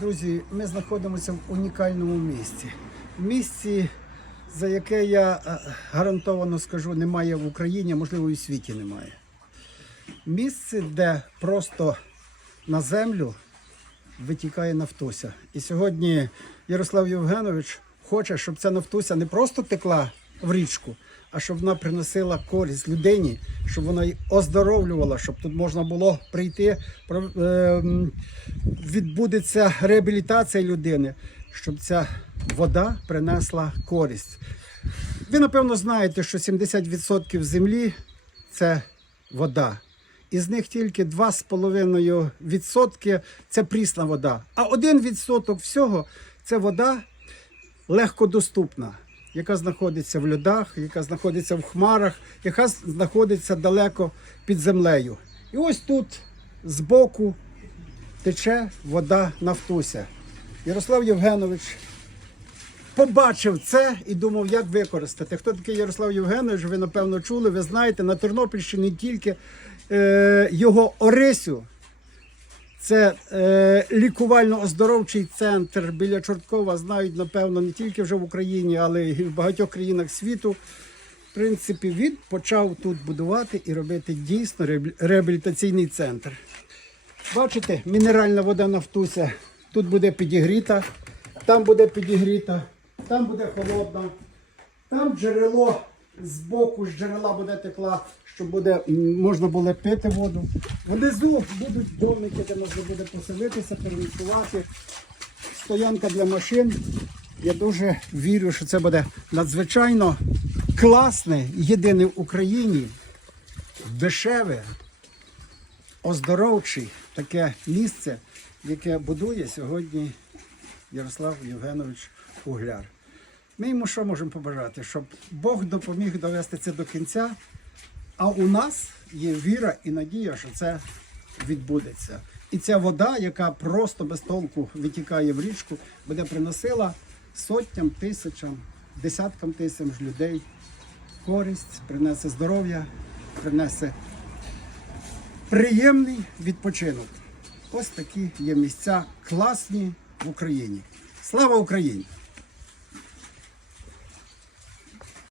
Друзі, ми знаходимося в унікальному місці. Місці, за яке я е, гарантовано скажу, немає в Україні, а можливо і в світі немає. Місце, де просто на землю витікає нафтуся. І сьогодні Ярослав Євгенович хоче, щоб ця нафтуся не просто текла в річку, а щоб вона приносила користь людині, щоб вона оздоровлювала, щоб тут можна було прийти, про- е, м, відбудеться реабілітація людини, щоб ця вода принесла користь. Ви, напевно, знаєте, що 70% землі це вода. Із них тільки 2,5% це прісна вода, а 1% всього це вода легкодоступна, яка знаходиться в льодах, яка знаходиться в хмарах, яка знаходиться далеко під землею. І ось тут збоку тече вода Нафтуся. Ярослав Євгенович побачив це і думав, як використати. Хто такий Ярослав Євгенович, ви напевно чули, ви знаєте, на Тернопільщині тільки е, його Орисю. Це е, лікувально-оздоровчий центр біля Чорткова. Знають, напевно, не тільки вже в Україні, але й в багатьох країнах світу. В принципі, він почав тут будувати і робити дійсно реабілітаційний центр. Бачите, мінеральна вода нафтуся. Тут буде підігріта, там буде підігріта, там буде холодна, там джерело з боку з джерела буде текла, щоб буде, можна було пити воду. Внизу будуть домики, де можна буде поселитися, переночувати. Стоянка для машин. Я дуже вірю, що це буде надзвичайно класне, єдине в Україні, дешеве, оздоровче таке місце, яке будує сьогодні Ярослав Євгенович Угляр. Ми йому що можемо побажати? Щоб Бог допоміг довести це до кінця, а у нас є віра і надія, що це відбудеться. І ця вода, яка просто без толку витікає в річку, буде приносила сотням, тисячам, десяткам тисяч людей користь, принесе здоров'я, принесе приємний відпочинок. Ось такі є місця класні в Україні. Слава Україні!